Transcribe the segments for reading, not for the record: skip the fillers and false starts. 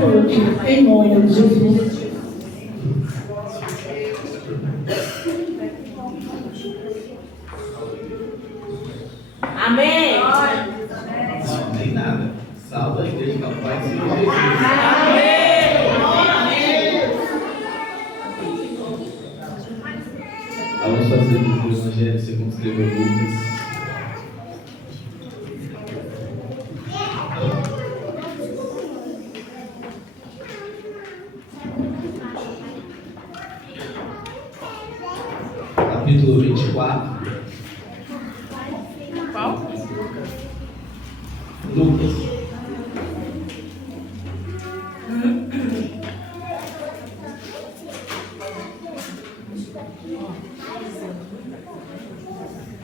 noite, em nome de Jesus. Amém. Não tem nada. Salva a igreja da paz e Jesus. Vamos fazer o Evangelho segundo escreveu Lucas. Capítulo 24. Qual? Lucas.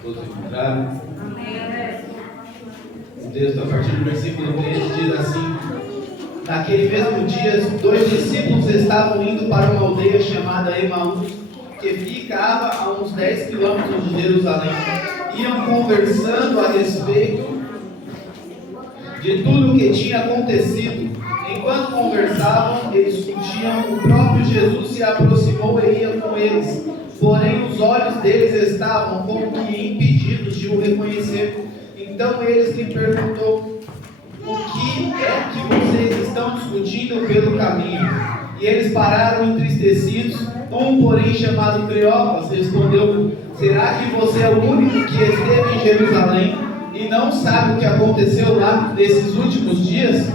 Todos encontraram? O texto, a partir do versículo 13, diz assim: naquele mesmo dia, 2 discípulos estavam indo para uma aldeia chamada Emaús, que ficava a uns 10 quilômetros de Jerusalém. Iam conversando a respeito de tudo o que tinha acontecido. Enquanto conversavam, eles discutiam, o próprio Jesus se aproximou e ia com eles. Porém, os olhos deles estavam como que impedidos de o reconhecer. Então eles lhe perguntou: o que é que vocês estão discutindo pelo caminho? E eles pararam entristecidos. Um, porém, chamado Cleopas, respondeu: será que você é o único que esteve em Jerusalém e não sabe o que aconteceu lá nesses últimos dias?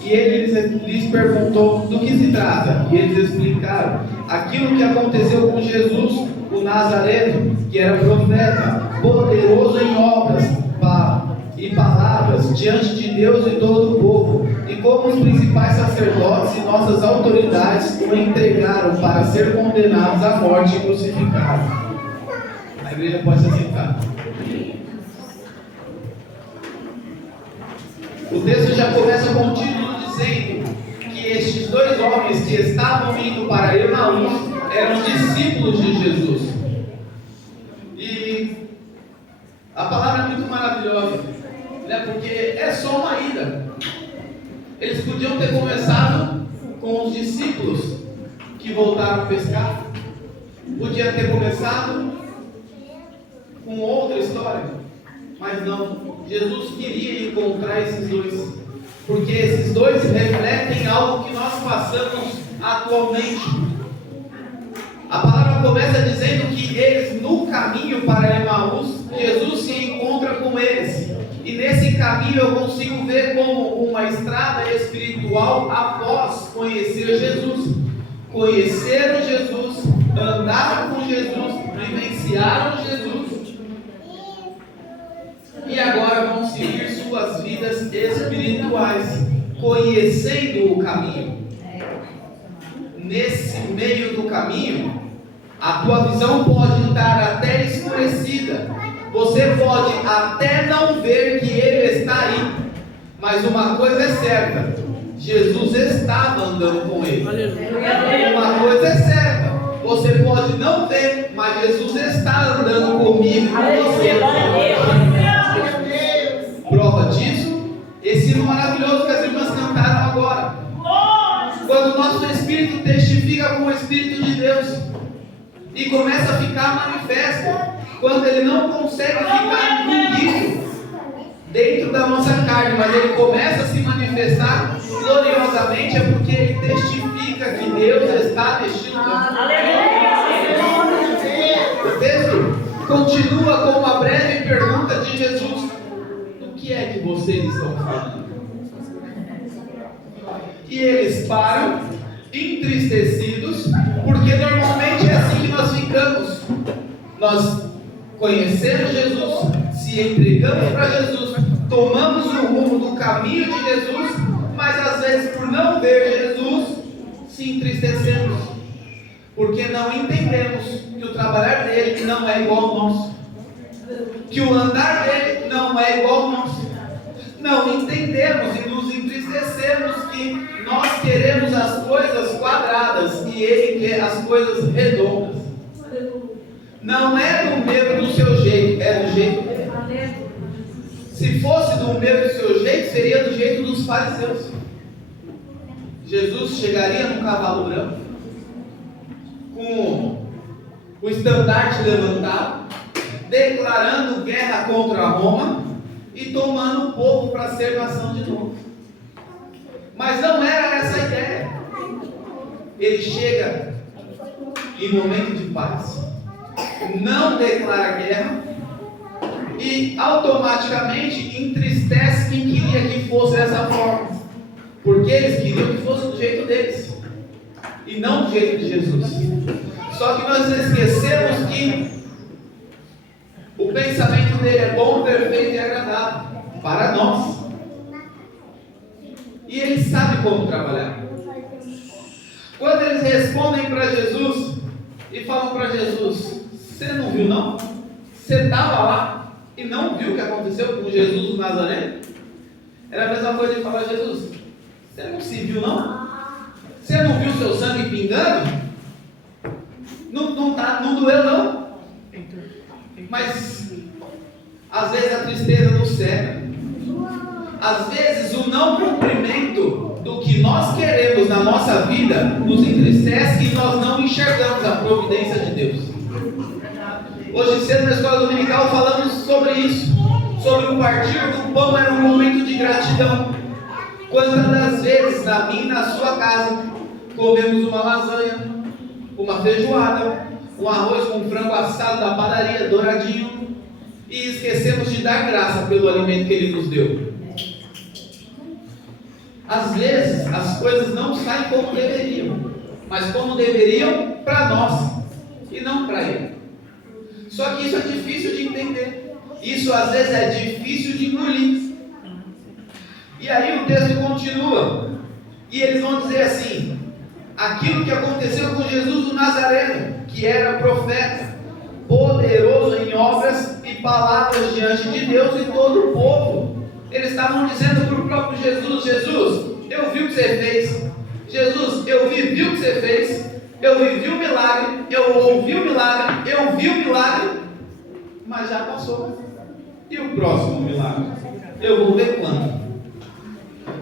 E ele lhes perguntou: do que se trata? E eles explicaram: aquilo que aconteceu com Jesus, o Nazareno, que era profeta, poderoso em obras e palavras diante de Deus e todo o povo, e como os principais sacerdotes e nossas autoridades o entregaram para ser condenados à morte e crucificado. A igreja pode se assentar. O texto já começa com o título dizendo que estes dois homens que estavam indo para Emaús eram discípulos de Jesus. E a palavra é muito maravilhosa, né? Porque é só uma ida. Eles podiam ter começado com os discípulos que voltaram a pescar, podia ter começado com outra história, mas não. Jesus queria encontrar esses dois, porque esses dois refletem algo que nós passamos atualmente. A palavra começa dizendo que eles, no caminho para Emaús, Jesus se encontra com eles. E nesse caminho eu consigo ver como uma estrada espiritual após conhecer Jesus. Conheceram Jesus, andaram com Jesus, vivenciaram Jesus. E agora vão seguir suas vidas espirituais, conhecendo o caminho. Nesse meio do caminho, a tua visão pode estar até escurecida. Você pode até não ver que Ele está aí. Mas uma coisa é certa: Jesus estava andando com ele. Uma coisa é certa: você pode não ver, mas Jesus está andando comigo e com você. Prova disso, esse hino maravilhoso que as irmãs cantaram agora. Quando o nosso espírito testifica com o Espírito de Deus e começa a ficar manifesto, quando ele não consegue ficar incluído dentro da nossa carne, mas ele começa a se manifestar gloriosamente, é porque ele testifica que Deus está neste lugar. O texto continua com uma breve pergunta de Jesus: do que é que vocês estão falando? E eles param, entristecidos, porque normalmente é assim que nós ficamos. Nós conhecemos Jesus, se entregamos para Jesus, tomamos o rumo do caminho de Jesus, mas às vezes, por não ver Jesus, se entristecemos, porque não entendemos que o trabalhar dele não é igual ao nosso, que o andar dele não é igual ao nosso. Não entendemos e nos entristecemos que nós queremos as coisas quadradas e ele quer as coisas redondas. Não é do meu do seu jeito, é do jeito dele. Se fosse do meu do seu jeito, seria do jeito dos fariseus. Jesus chegaria num cavalo branco, com o estandarte levantado, declarando guerra contra Roma e tomando o povo para ser nação de novo. Mas não era essa a ideia. Ele chega em momento de paz, não declara guerra e automaticamente entristece quem queria que fosse dessa forma, porque eles queriam que fosse do jeito deles e não do jeito de Jesus. Só que nós esquecemos que o pensamento dele é bom, perfeito e agradável para nós, e ele sabe como trabalhar. Quando eles respondem para Jesus e falam para Jesus: você não viu não? Você estava lá e não viu o que aconteceu com Jesus do Nazareno? Era a mesma coisa de falar: Jesus, você não se viu não? Você não viu seu sangue pingando? Não doeu não? Mas às vezes a tristeza nos cega. Às vezes o não cumprimento do que nós queremos na nossa vida nos entristece e nós não enxergamos a providência de Deus. Hoje cedo na escola dominical falamos sobre isso, sobre o partir do pão era um momento de gratidão. Quantas das vezes na minha e na sua casa comemos uma lasanha, uma feijoada, um arroz com frango assado da padaria, douradinho, e esquecemos de dar graça pelo alimento que Ele nos deu. Às vezes as coisas não saem como deveriam, mas como deveriam para nós e não para Ele. Só que isso é difícil de entender, isso às vezes é difícil de engolir. E aí o texto continua, e eles vão dizer assim: aquilo que aconteceu com Jesus do Nazareno, que era profeta, poderoso em obras e palavras diante de Deus e todo o povo. Eles estavam dizendo para o próprio Jesus: Jesus, eu vi o que você fez. Jesus, eu vivi o que você fez. Eu vivi o milagre, eu ouvi o milagre, eu vi o milagre, mas já passou. E o próximo milagre? Eu vou ver quando?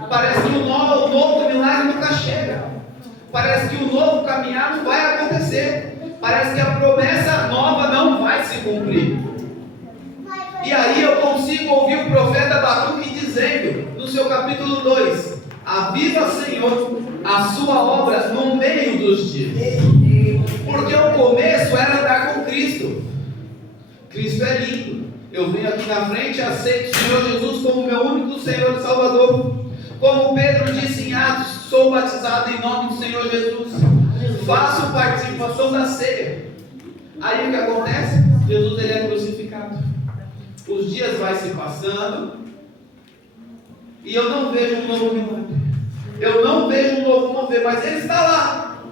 Parece que o novo milagre nunca chega. Parece que o novo caminhar não vai acontecer. Parece que a promessa nova não vai se cumprir. E aí eu consigo ouvir o profeta Abacuque dizendo, no seu capítulo 2: aviva, Senhor, a sua obra no meio dos dias. Porque o começo era andar com Cristo. Cristo é lindo. Eu venho aqui na frente e aceito o Senhor Jesus como meu único Senhor e Salvador. Como Pedro disse em Atos: sou batizado em nome do Senhor Jesus. Faço participação da ceia. Aí o que acontece? Jesus ele é crucificado. Os dias vai se passando e eu não vejo um novo milagre. Eu não vejo um novo mover, mas ele está lá.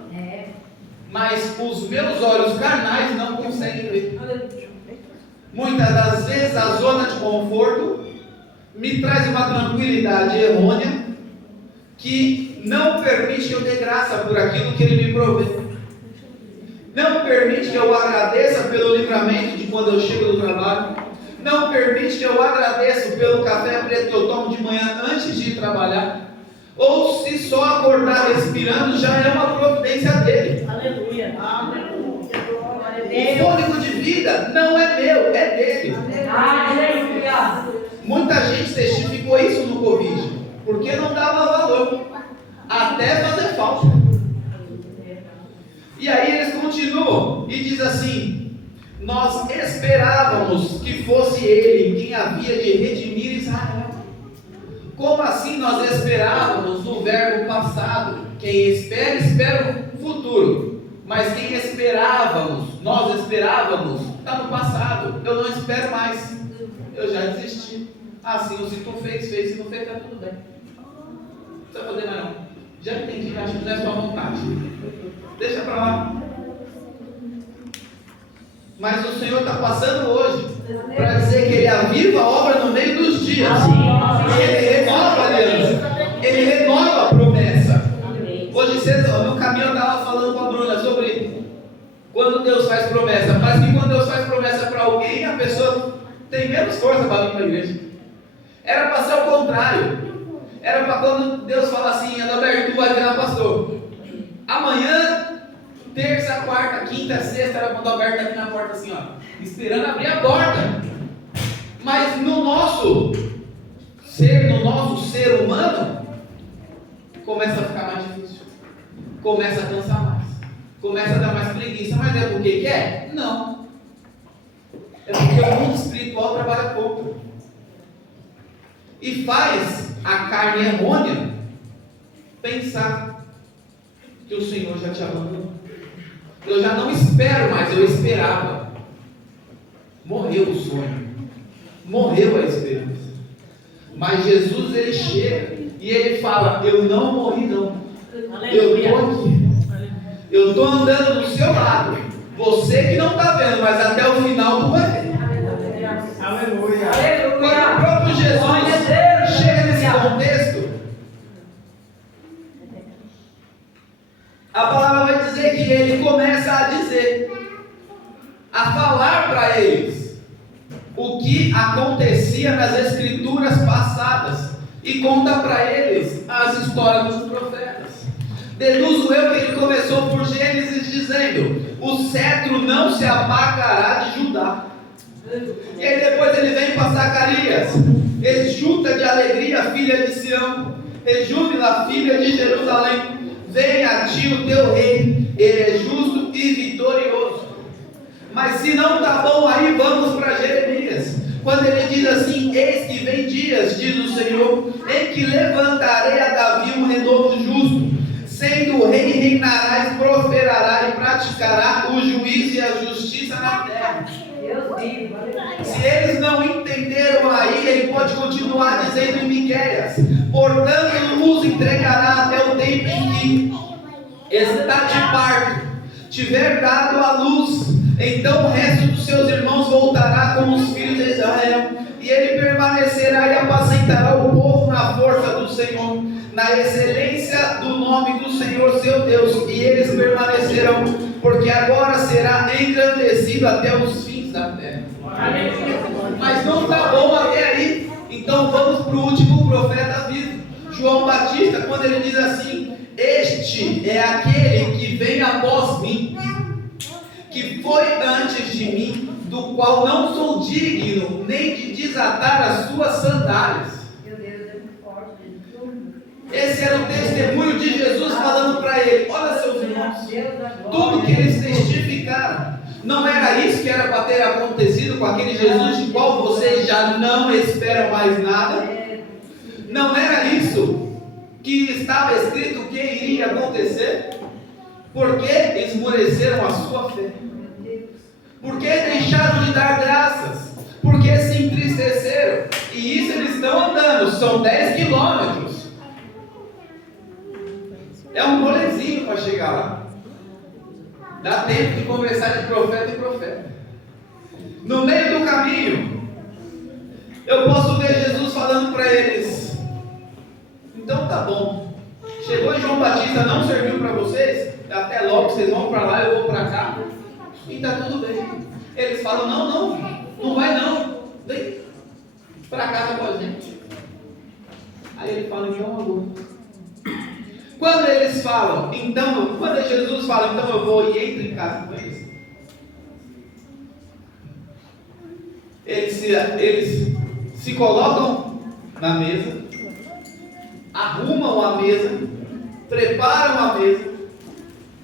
Mas os meus olhos carnais não conseguem ver. Muitas das vezes a zona de conforto me traz uma tranquilidade errônea que não permite que eu dê graça por aquilo que Ele me provê. Não permite que eu agradeça pelo livramento de quando eu chego do trabalho. Não permite que eu agradeça pelo café preto que eu tomo de manhã antes de ir trabalhar. Ou se só acordar respirando já é uma providência dele. Aleluia. O fôlego de vida não é meu, é dele. Aleluia. Muita gente testificou isso no Covid, porque não dava valor, até fazer falta. E aí eles continuam e diz assim: nós esperávamos que fosse Ele quem havia de redimir Israel. Como assim nós esperávamos no verbo passado? Quem espera, espera o futuro. Mas quem esperávamos, nós esperávamos, está no passado. Eu não espero mais. Eu já desisti. Assim, se tu fez, se não fez, está tudo bem. Não precisa fazer mais não. Já entendi, acho que não é sua vontade. Deixa para lá. Mas o Senhor está passando hoje para dizer que Ele aviva a obra no meio dos dias. Ele renova a aliança. Ele renova a promessa. Hoje cedo, no caminho eu estava falando com a Bruna sobre quando Deus faz promessa. Parece que quando Deus faz promessa para alguém, a pessoa tem menos força para vir para a igreja. Era para ser o contrário. Era para quando Deus fala assim: Adalberto, tu vai virar pastor. quinta, sexta, era quando o Alberto está aqui na porta assim, ó, esperando abrir a porta. Mas no nosso ser humano, começa a ficar mais difícil, começa a cansar mais, começa a dar mais preguiça. Mas é porque quer? Não. É porque o mundo espiritual trabalha pouco e faz a carne errônea pensar que o Senhor já te abandonou. Eu já não espero mais, eu esperava. Morreu o sonho, morreu a esperança. Mas Jesus, ele chega e ele fala: eu não morri não, eu estou aqui, eu estou andando do seu lado. Você que não está vendo, mas até o final tu vai ver. Aleluia. Quando o próprio Jesus chega nesse contexto, a palavra vai dizer que ele começa a falar para eles o que acontecia nas escrituras passadas e conta para eles as histórias dos profetas. Deduzo eu que ele começou por Gênesis dizendo: o cetro não se apagará de Judá. E aí depois ele vem para Zacarias: exulta de alegria, filha de Sião, rejúbila, filha de Jerusalém. Venha a ti o teu rei, ele é justo e vitorioso. Mas se não está bom aí, vamos para Jeremias, quando ele diz assim: eis que vem dias, diz o Senhor, em que levantarei a Davi um renovo justo, sendo rei reinará e prosperará e praticará o juízo e a justiça na terra. Se eles não entenderam aí, ele pode continuar dizendo em Miqueias: portanto os entregará até o tempo em que está de parto, tiver dado a luz, então o resto dos seus irmãos voltará como os filhos de Israel, e ele permanecerá e apacentará o povo na força do Senhor, na excelência do nome do Senhor seu Deus, e eles permanecerão, porque agora será engrandecido até os fins da terra. Mas não está bom até aí. Então vamos para o último profeta vivo, João Batista, quando ele diz assim: este é aquele que vem após mim, que foi antes de mim, do qual não sou digno nem de desatar as suas sandálias. Esse era o testemunho de Jesus falando para ele: olha, seus irmãos, tudo que eles testificaram, não era isso que era para ter acontecido com aquele Jesus de qual vocês já não esperam mais nada? Não era isso que estava escrito que iria acontecer? Por que esmoreceram a sua fé? Por que deixaram de dar graças? Por que se entristeceram? E isso eles estão andando, são 10 quilômetros. É um rolezinho para chegar lá. Dá tempo de conversar de profeta em profeta. No meio do caminho, eu posso ver Jesus falando para eles: então tá bom, chegou em João Batista, não serviu para vocês? Até logo, vocês vão para lá, eu vou para cá, e tá tudo bem. Eles falam: não vai não, vem para casa com a gente. Aí ele fala: então agora. Quando eles falam, então, quando Jesus fala, então eu vou e entro em casa com eles, eles se colocam na mesa, arrumam a mesa, preparam a mesa,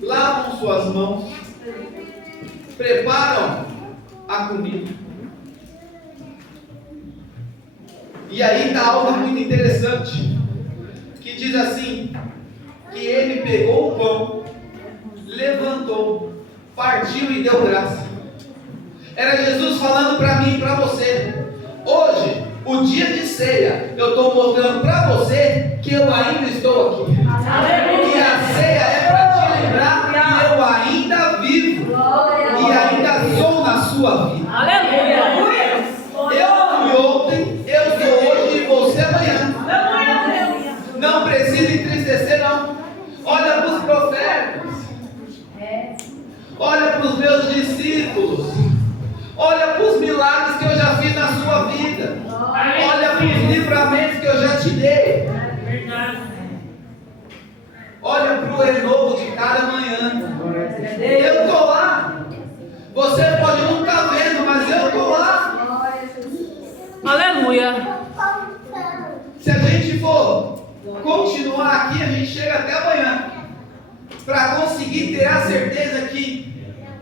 lavam suas mãos, preparam a comida. E aí está algo muito interessante, que diz assim: que ele pegou o pão, levantou, partiu e deu graça. Era Jesus falando para mim e para você: hoje, o dia de ceia, eu estou mostrando para você que eu ainda estou aqui. E a ceia é para te lembrar que eu ainda vivo e ainda sou na sua vida. Eu fui ontem, eu sou hoje e você amanhã. Não precisa entristecer não. Olha para os profetas, olha para os meus discípulos, olha para os milagres que eu já fiz na sua vida, olha para os livramentos que eu já te dei, olha para o renovo de cada manhã. Eu estou lá, gente chega até amanhã para conseguir ter a certeza que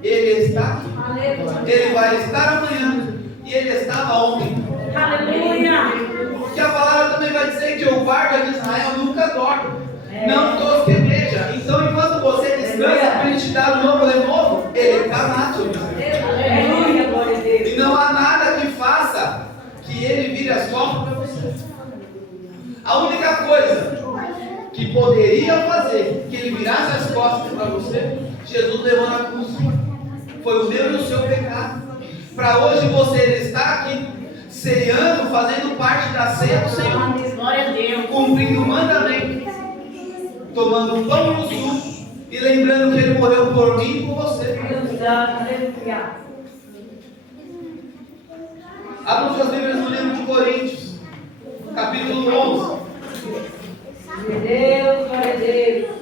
Ele está aqui. Ele vai estar amanhã e Ele estava ontem. Aleluia! Que a palavra também vai dizer que o guarda de Israel nunca dorme, não tosqueneja. Então, enquanto você descansa para Ele te dar um novo renovo, Ele está lá sobre você. Aleluia, glória a Deus. E não há nada que faça que Ele vire as costas para você. A única coisa que poderia fazer que Ele virasse as costas para você, Jesus levou na cruz. Foi o meu e o seu pecado. Para hoje você está aqui, ceando, fazendo parte da ceia do Senhor, Glória a Deus. cumprindo o mandamento, tomando o pão e o suco, e lembrando que Ele morreu por mim e por você. Aleluia. Abram suas Bíblias no livro de Coríntios, capítulo 11. Meu Deus, glória a Deus.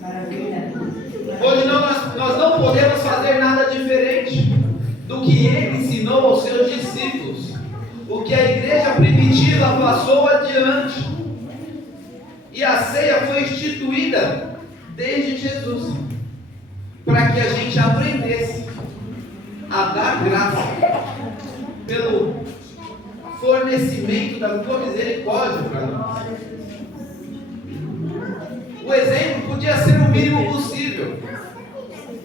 Maravilha. Hoje nós não podemos fazer nada diferente do que Ele ensinou aos seus discípulos, o que a igreja primitiva passou adiante. E a ceia foi instituída desde Jesus, para que a gente aprendesse a dar graça pelo fornecimento da tua misericórdia para nós. O exemplo podia ser o mínimo possível.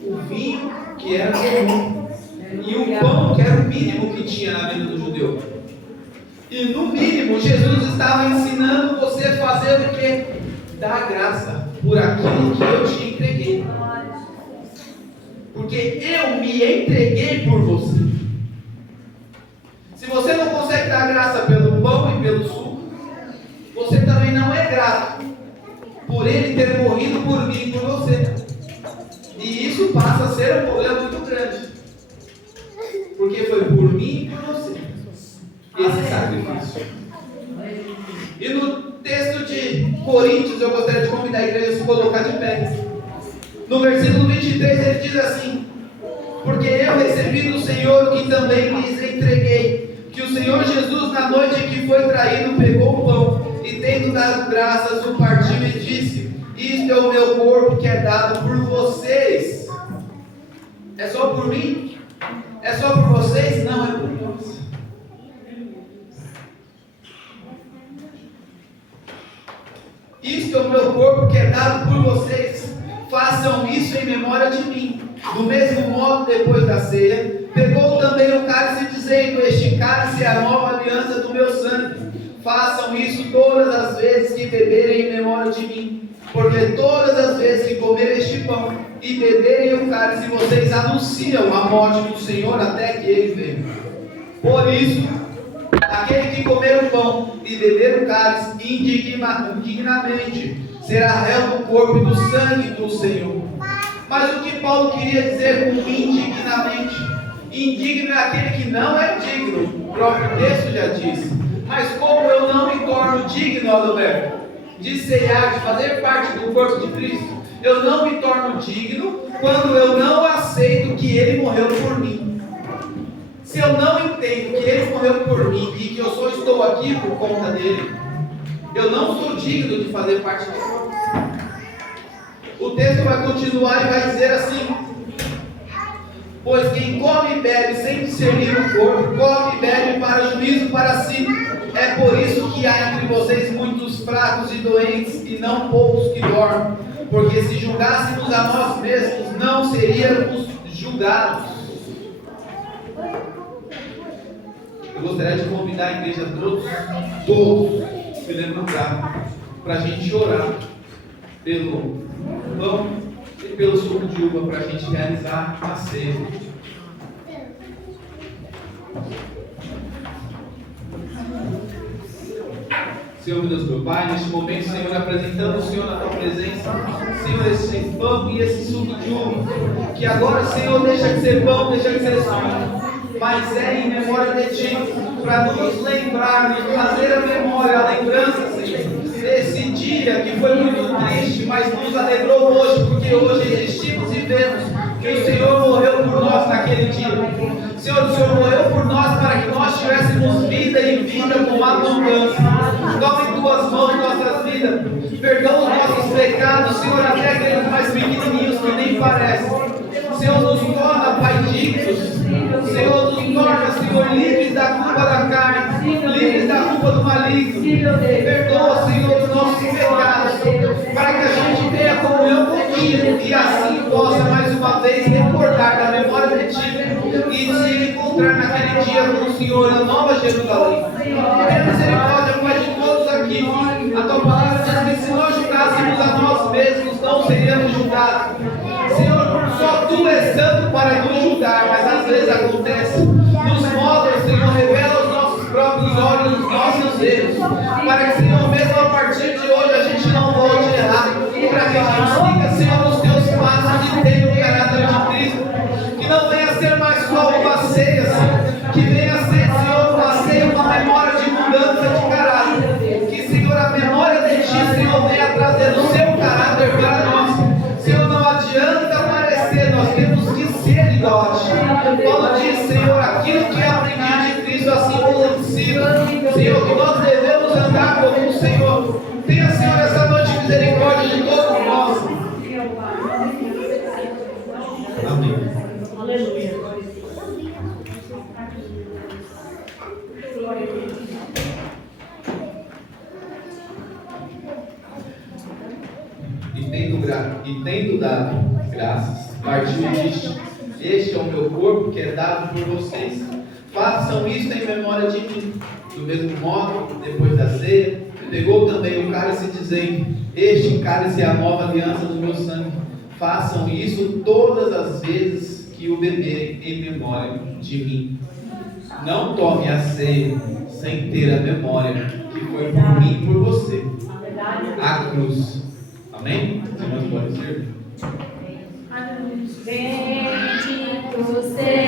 O vinho, que era comum, e o pão, que era o mínimo que tinha na vida do judeu. E no mínimo, Jesus estava ensinando você a fazer o quê? Dar graça por aquilo que eu te entreguei. Porque eu me entreguei por você. Se você não consegue dar graça pelo pão e pelo suco, você também não é grato por Ele ter morrido por mim e por você. E isso passa a ser um problema muito grande, porque foi por mim e por você esse sacrifício. E no texto de Coríntios, eu gostaria de convidar a igreja a se colocar de pé. No versículo 23 ele diz assim: porque eu recebi do Senhor o que também lhes entreguei, que o Senhor Jesus, na noite em que foi traído, pegou o pão e, tendo dado graças, o partiu e disse: isto é o meu corpo que é dado por vocês. É só por mim? É só por vocês? Não, é por nós. Isto é o meu corpo que é dado por vocês. Façam isso em memória de mim. Do mesmo modo, depois da ceia, pegou também o cálice, dizendo: este cálice é a nova aliança do meu sangue. Façam isso todas as vezes que beberem em memória de mim. Porque todas as vezes que comerem este pão e beberem o cálice, vocês anunciam a morte do Senhor até que Ele venha. Por isso, aquele que comer o pão e beber o cálice indignamente será réu do corpo e do sangue do Senhor. Mas o que Paulo queria dizer com indignamente? Indigno é aquele que não é digno, o próprio texto já disse. Mas como eu não me torno digno, Adalberto, de ceiar, de fazer parte do corpo de Cristo, eu não me torno digno quando eu não aceito que Ele morreu por mim. Se eu não entendo que Ele morreu por mim e que eu só estou aqui por conta dEle, eu não sou digno de fazer parte do corpo. O texto vai continuar e vai dizer assim: pois quem come e bebe sem discernir o corpo, come e bebe para juízo para si. É por isso que há entre vocês muitos fracos e doentes, e não poucos que dormem. Porque se julgássemos a nós mesmos, não seríamos julgados. Eu gostaria de convidar a igreja todos se levantar, para a gente orar pelo pão e pelo suco de uva, para a gente realizar a ceia. Senhor, meu Deus, meu Pai, neste momento, Senhor, apresentando o Senhor na Tua presença, Senhor, esse pão e esse suco de uva, que agora, Senhor, deixa de ser pão, deixa de ser suco, mas é em memória de Ti, para nos lembrar, nos trazer a memória, a lembrança, Senhor, desse dia que foi muito triste, mas nos alegrou hoje, porque hoje existimos e vemos que o Senhor morreu por nós naquele dia. Senhor, o Senhor morreu por nós para que nós tivéssemos vida e vida vida. Perdoa os nossos pecados, Senhor, até aqueles mais pequenininhos que nem parecem. Senhor, nos torna, Pai, dignos. Senhor, nos torna, Senhor, livres da culpa da carne, livres da culpa do maligno. Perdoa, Senhor, os nossos pecados, para que a gente tenha comunhão contigo e assim possa mais uma vez recordar da memória de Ti e se encontrar naquele dia com o Senhor, a nova Jerusalém. Tenha misericórdia, Pai, de todos aqui. A Tua palavra diz que se nós julgássemos a nós mesmos, não seríamos julgados. Senhor, só Tu és santo para nos julgar, mas às vezes acontece. Nos molda, Senhor, revela aos nossos próprios olhos os nossos erros, para que, Senhor, mesmo a partir de hoje a gente não volte a errar, para que a gente siga, Senhor, nos Teus passos e tenha o caráter de Cristo, que não venha a ser mais só uma ceia, Senhor, que venha a ser, Senhor, uma ceia, uma memória de mudança de caráter, que, Senhor, a memória de Ti, Senhor, venha trazer o Seu caráter para nós. Senhor, não adianta parecer, nós temos que ser igual a Ti. Paulo diz, Senhor, aquilo que aprendi de Cristo, assim nos ensina, Senhor, que nós devemos andar como o Senhor. Tenha, Senhor, essa noite misericórdia de todos nós. Amém. Aleluia. E tendo dado graças, partiu e disse: este é o meu corpo que é dado por vocês. Façam isso em memória de mim. Do mesmo modo, depois da ceia, pegou também o cálice, dizendo: este cálice é a nova aliança do meu sangue. Façam isso todas as vezes que o beberem em memória de mim. Não tome a ceia sem ter a memória que foi por mim e por você. A cruz. Amém? Os irmãos podem ser? Bendito seja